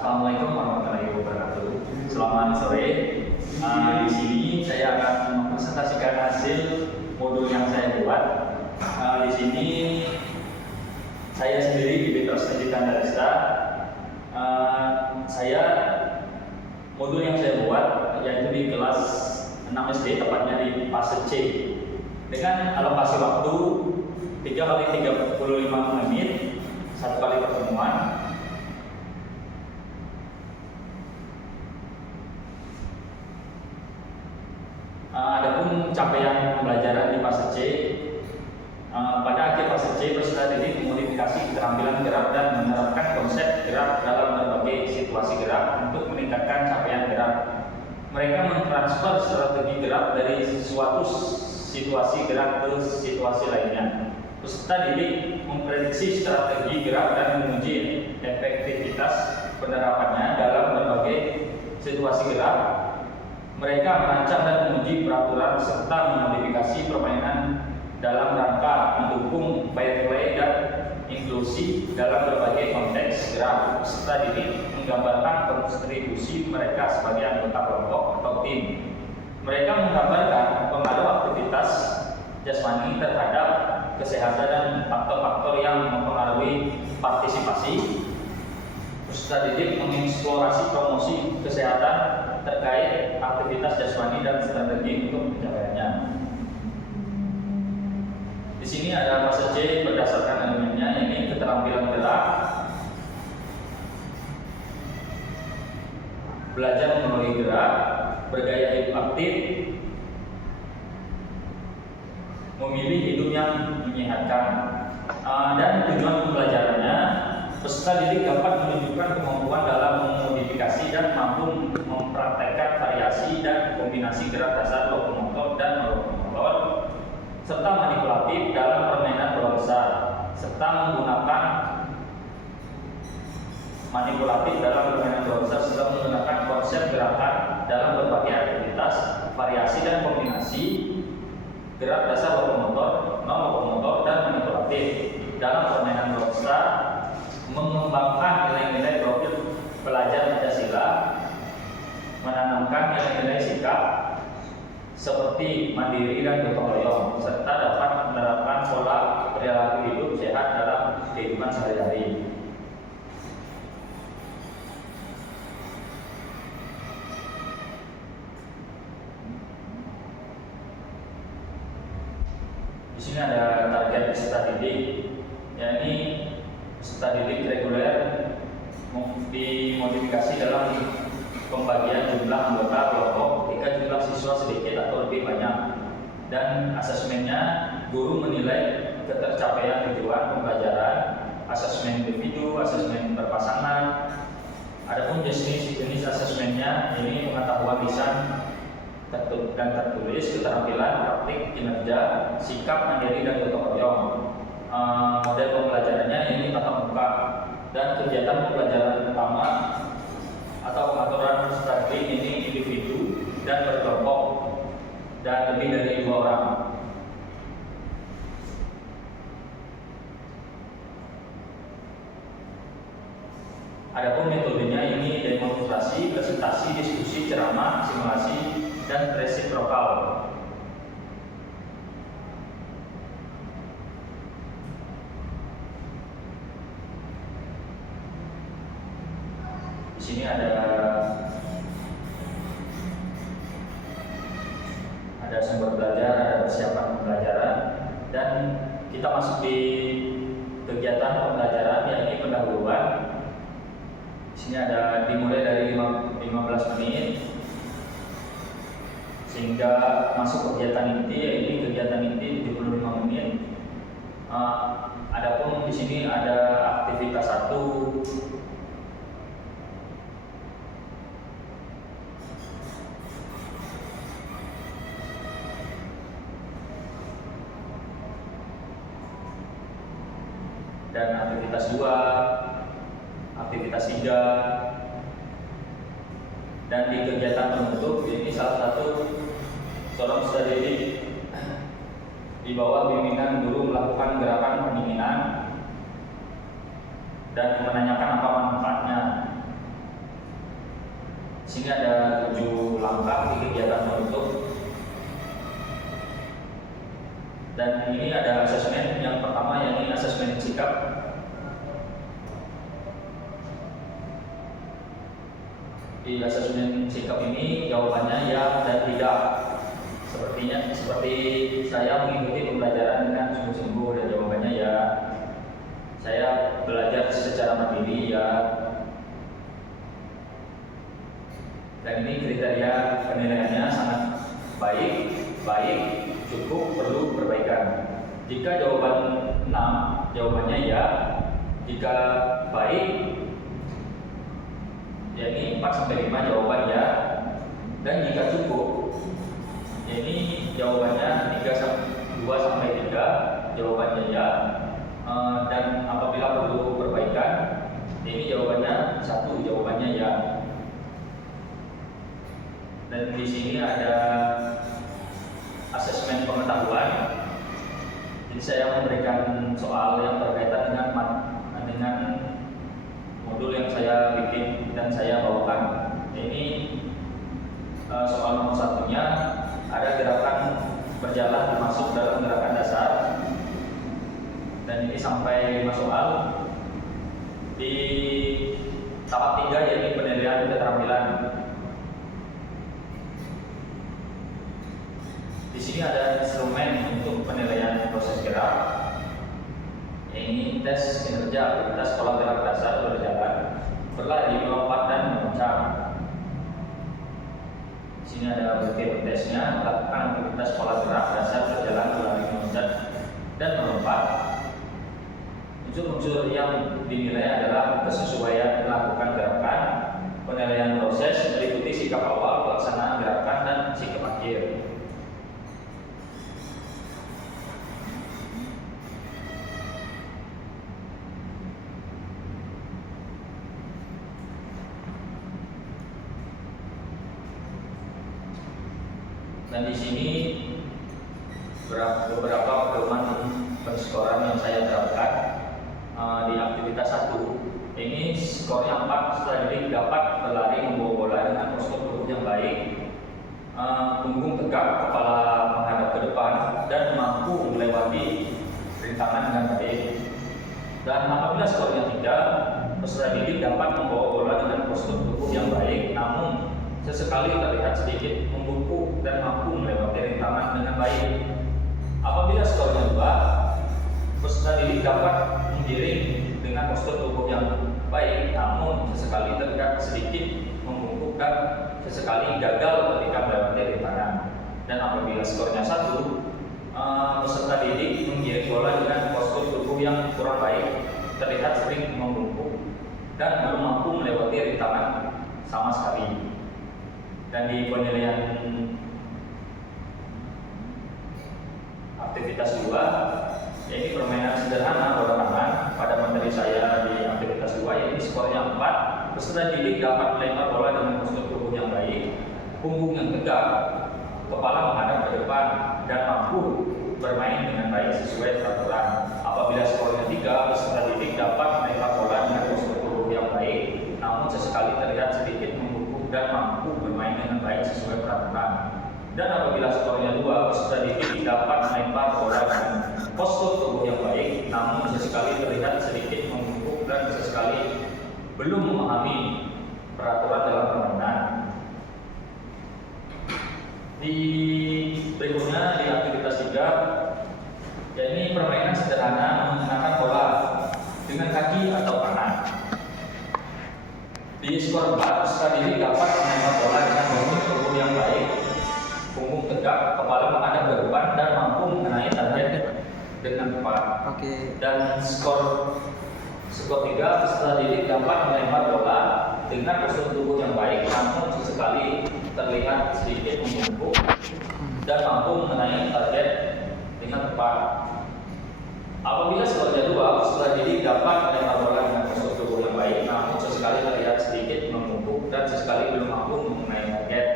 Assalamualaikum warahmatullahi wabarakatuh. Selamat sore. Di sini saya akan mempresentasikan hasil modul yang saya buat. Di sini saya sendiri di Bidang Pendidikan Darista. Saya modul yang saya buat yaitu di kelas 6 SD, tepatnya di fase C, dengan alokasi waktu 3 kali 35 menit, 1 kali pertemuan. Adapun capaian pembelajaran di fase C, pada akhir fase C peserta didik memodifikasi keterampilan gerak dan menerapkan konsep gerak dalam berbagai situasi gerak untuk meningkatkan capaian gerak. Mereka mentransfer strategi gerak dari suatu situasi gerak ke situasi lainnya. Peserta didik memprediksi strategi gerak dan menguji efektivitas penerapannya dalam berbagai situasi gerak. Mereka merancang dan menguji peraturan serta memodifikasi permainan dalam rangka mendukung fair play dan inklusi dalam berbagai konteks gerak. Peserta didik menggambarkan kontribusi mereka sebagai anggota kelompok atau tim. Mereka menggambarkan pengaruh aktivitas jasmani terhadap kesehatan dan faktor-faktor yang mempengaruhi partisipasi. Peserta didik mengeksplorasi promosi kesehatan terkait aktivitas jasmani dan strategi untuk mencapainya. Di sini ada fase C berdasarkan elemennya, ini keterampilan gerak, belajar melalui gerak, bergaya hidup aktif, memilih hidup yang menyehatkan, dan tujuan pembelajarannya. Peserta didik dapat menunjukkan kemampuan dalam memodifikasi dan mampu mempraktekkan variasi dan kombinasi gerak dasar lokomotor dan lokomotor serta manipulatif dalam permainan bola besar, serta menggunakan manipulatif dalam permainan bola besar serta menggunakan konsep gerakan dalam berbagai aktivitas, variasi dan kombinasi gerak dasar lokomotor, non lokomotor dan manipulatif dalam permainan bola besar. Mengembangkan nilai-nilai profil pelajar Pancasila, menanamkan nilai-nilai sikap seperti mandiri dan gotong royong, serta dapat menerapkan pola perilaku hidup sehat dalam kehidupan sehari-hari. Di sini ada target peserta didik, yakni peserta didik reguler dimodifikasi dalam pembagian jumlah anggota kelompok ketika jumlah siswa sedikit atau lebih banyak, dan asesmennya guru menilai ketercapaian tujuan pembelajaran, asesmen individu, asesmen berpasangan. Adapun jenis asesmennya ini pengetahuan lisan dan tertulis, keterampilan praktik kinerja, sikap mandiri dan gotong royong. Model pembelajarannya ini tatap muka, dan kegiatan pembelajaran utama atau pengaturan strategi ini individu dan berkelompok dan lebih dari 2 orang. Adapun metodenya ini demonstrasi, presentasi, diskusi, ceramah, simulasi, dan resiprokal. Di sini ada sumber belajar, ada persiapan pembelajaran, dan kita masuk di kegiatan pembelajaran, yakni pendahuluan. Di sini ada dimulai dari 15 menit sehingga masuk kegiatan inti, yaitu kegiatan inti 75 menit. Adapun di sini ada aktivitas 1, dan aktivitas 2, aktivitas 3, dan di kegiatan penutup ini salah satu seorang peserta didik di bawah bimbingan guru melakukan gerakan pendinginan dan menanyakan apa manfaatnya. Di sini ada 7 langkah di kegiatan menutup. Dan ini ada asesmen. Yang pertama yakni asesmen sikap. Di asesmen sikap ini jawabannya ya dan tidak. Seperti saya mengikuti pembelajaran dengan sungguh-sungguh, dan jawabannya ya. Saya belajar secara mandiri ya. Dan ini kriteria penilaiannya sangat baik, cukup, perlu perbaikan. Jika jawaban 6, jawabannya ya. Jika baik, yakni 4-5 jawaban ya. Dan jika cukup, yakni jawabannya 2-3 jawabannya ya. Dan apabila perlu perbaikan, ini jawabannya 1, jawabannya ya. Dan di sini ada asesmen pengetahuan. Jadi saya memberikan soal yang berkaitan dengan modul yang saya bikin dan saya bawakan. Ini soal nomor 1-nya ada gerakan berjalan masuk dalam gerakan dasar. Dan ini sampai 5 soal. Di tahap 3 yaitu penilaian keterampilan. Di sini ada instrumen untuk penilaian proses gerak. Ini tes kinerja aktivitas pola gerak dasar berjalan, berlari, melompat, dan meloncat. Di sini ada bukti tesnya, lakukan aktivitas pola gerak dasar berjalan, berlari, meloncat, dan melompat. Unsur-unsur yang dinilai adalah kesesuaian melakukan gerakan, penilaian proses meliputi sikap awal, pelaksanaan gerakan, dan sikap akhir. Dan di sini beberapa pedoman penskoran yang saya terapkan di aktivitas 1. Ini skornya 4. Setelah ini dapat berlari membawa bola dengan postur tubuh yang baik, punggung tegak, kepala menghadap ke depan, dan mampu melewati rintangan dengan baik. Dan apabila skornya 3, peserta didik dapat membawa bola dengan postur tubuh yang baik, namun sesekali terlihat sedikit membungkuk dan mampu melewati rintangan dengan baik. Apabila skornya 2, peserta didik dapat menggiring dengan postur tubuh yang baik, namun sesekali terlihat sedikit membungkuk dan sesekali gagal ketika melewati rintangan. Dan apabila skornya 1, peserta didik menggiring bola dengan postur tubuh yang kurang baik, terlihat sering membungkuk dan belum mampu melewati rintangan sama sekali. Dan di penilaian aktivitas 2, yaitu permainan sederhana bola tangan. Pada materi saya di aktivitas 2, yaitu skornya 4, peserta didik dapat melempar bola dengan postur tubuh yang baik, punggung yang tegak, kepala menghadap ke depan, dan mampu bermain dengan baik sesuai peraturan. Apabila skornya 3, peserta didik dapat melempar bola dengan postur tubuh yang baik, namun sesekali terlihat sedikit membungkuk dan mampu bermain dengan baik sesuai peraturan. Dan apabila skornya 2, peserta didik dapat melempar bola dengan postur tubuh yang baik, namun sesekali terlihat sedikit membungkuk dan sesekali belum memahami peraturan dalam permainan. Di berikutnya di aktivitas 3, yakni permainan sederhana menggunakan bola dengan kaki atau tangan. Di skor 4, peserta didik dapat melempar bola dengan postur tubuh yang baik, punggung tegak, kepala menghadap ke depan, dan mampu mengenai target dengan tepat. Dan skor 3, peserta didik dapat melempar bola dengan postur tubuh yang baik, namun sesekali terlihat sedikit membungkuk dan mampu mengenai target dengan tepat. Apabila skornya 2, peserta didik dapat melempar bola dengan postur tubuh yang baik, namun sesekali terlihat sedikit membungkuk dan sesekali belum mampu mengenai target.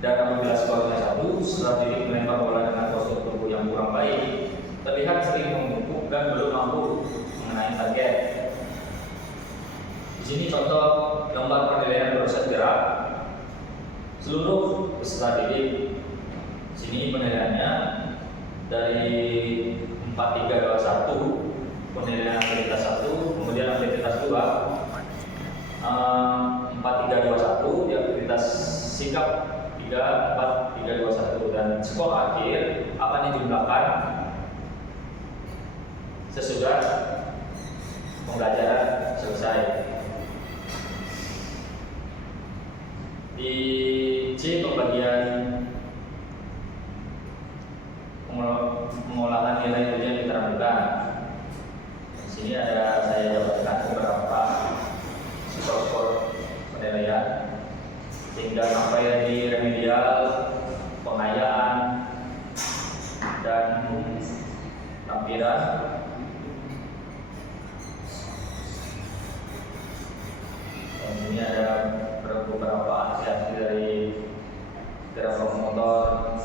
Dan apabila skornya 1, peserta didik melempar bola dengan postur tubuh yang kurang baik, terlihat sering membungkuk dan belum mampu mengenai target. Di sini contoh gambar penilaian proses gerak. seluruh peserta didik. Sini penilaiannya dari 4321 penilaian aktivitas 1, kemudian aktivitas 2 4321 di aktivitas sikap 3, 4, 3, 2, 1, dan skor akhir akan dijumlahkan sesudah pembelajaran selesai. Di C pembagian pengolahan nilai ujian diterapkan. Di sini ada saya jabarkan beberapa skor penilaian sehingga sampai di remedial, pengayaan, dan lampiran. Dan ini ada beberapa hasil dari gerak motor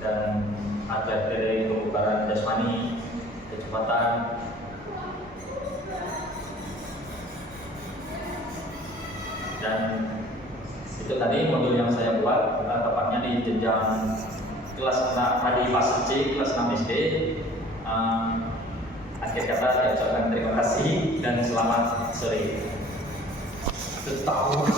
dan atlet dari kebugaran jasmani, kecepatan, dan itu tadi modul yang saya buat, tepatnya di jenjang kelas tadi fase C kelas 6 SD. Akhir kata saya ucapkan terima kasih dan selamat sore. Tahu.